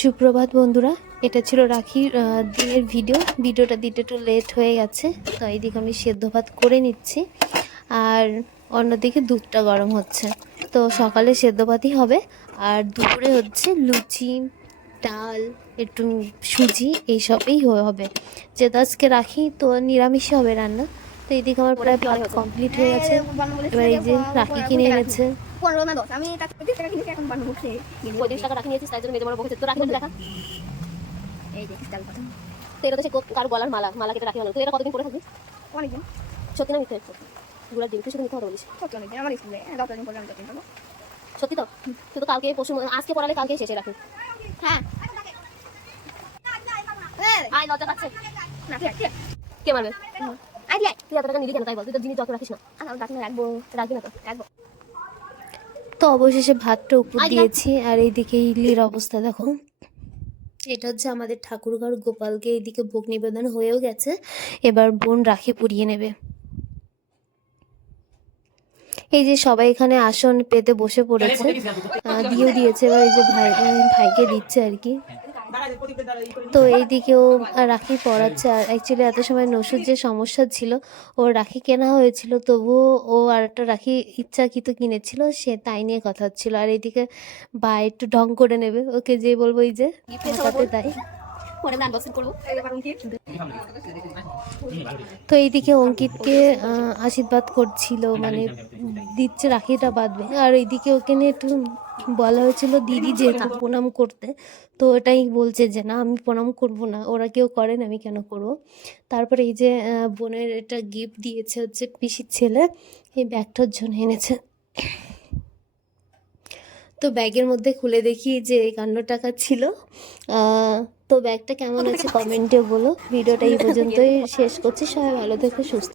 সুপ্রভাত বন্ধুরা এটা ছিল রাখির দিনের ভিডিও। ভিডিওটা দিতে একটু লেট হয়ে গেছে তো এইদিকে আমি সেদ্ধ ভাত করে নিচ্ছি। আর অন্যদিকে দুধটা গরম হচ্ছে। তো সকালে সেদ্ধ ভাতই হবে। আর দুপুরে হচ্ছে লুচি ডাল একটু সুজি এইসবই হবে। যেহেতু আজকে রাখি তো নিরামিষই হবে রান্না। তো এইদিকে আমার প্রায় ভাত কমপ্লিট হয়ে গেছে। এবার এই যে রাখি কিনে এনেছে পনেরো না দশ। আমি টাকা পঁচিশ টাকা কিনেছি এখন বানাবো খেয়ে পঁয়ত্রিশ টাকা রাখি নিয়েছিস তাই জন্য মেজে বড় বকেছে। তো রাখি দেখা এই যে ক্রিস্টাল কথা। তো এটা তো সে কার গলার মালা মালা কেটে রাখি বানালো তো এটা কতদিন পরে থাকবি? অনেকদিন। সত্যি না মিথ্যে? গুলার দিন তুই শুধু মিথ্যে কথা বলিস। সত্যি অনেকদিন। আমার স্কুলে দশ দিন পরে আমি দশ সত্যি তো? তুই তো কালকে পরশু আজকে পড়ালে কালকে শেষে রাখি হ্যাঁ। আয় লজ্জা পাচ্ছে। না কে মারবে? আই তুই এত টাকা নিলি কেন? তাই বল। তুই তো জিনিস যত রাখিস না। রাখব রাখবি না তো। রাখব। তো অবশেষে ভাতটা উপর দিয়েছি আর এইদিকে ইডলির অবস্থা দেখো। এটা হচ্ছে আমাদের ঠাকুরঘর গোপালকে এইদিকে ভোগ নিবেদন হয়েও গেছে। এবার বোন রাখি পুড়িয়ে নেবে। এই যে সবাই এখানে আসন পেতে বসে পড়েছে। দিয়েও দিয়েছে এবার এই যে ভাই ভাইকে দিচ্ছে আর কি। তো এইদিকেও রাখি পড়াচ্ছে। আর অ্যাকচুয়ালি এত সময় নসুর যে সমস্যা ছিল, ওর রাখি কেনা হয়েছিল, তবুও ও আর একটা রাখি ইচ্ছাকৃত কিনেছিল, সে তাই নিয়ে কথা হচ্ছিল। আর এইদিকে বা একটু ঢং করে নেবে, ওকে যে বলব এই যে তাই। তো এইদিকে অঙ্কিতকে আশীর্বাদ করছিল মানে দিচ্ছে রাখিটা বাঁধবে আর এইদিকে ওকে নিয়ে একটু বলা হয়েছিল দিদি যেহেতু প্রণাম করতে তো ওটাই বলছে যে না আমি প্রণাম করব না ওরা কেউ করেন আমি কেন করব? তারপরে এই যে বোনের একটা গিফট দিয়েছে হচ্ছে পিসির ছেলে এই ব্যাগটার জন্য এনেছে। তো ব্যাগের মধ্যে খুলে দেখি যে একান্ন টাকা ছিল। আহ, তো ব্যাগটা কেমন আছে কমেন্টে বলো। ভিডিওটা এই পর্যন্তই শেষ করছি। সবাই ভালো থেকো সুস্থ